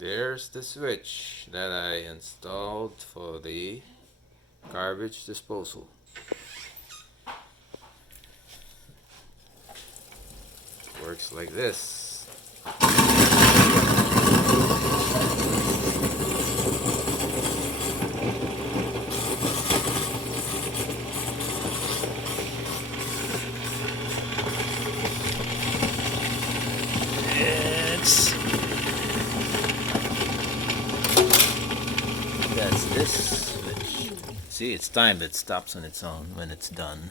There's the switch that I installed for the garbage disposal. Works like this. That's this switch. See, it's timed. It stops on its own when it's done.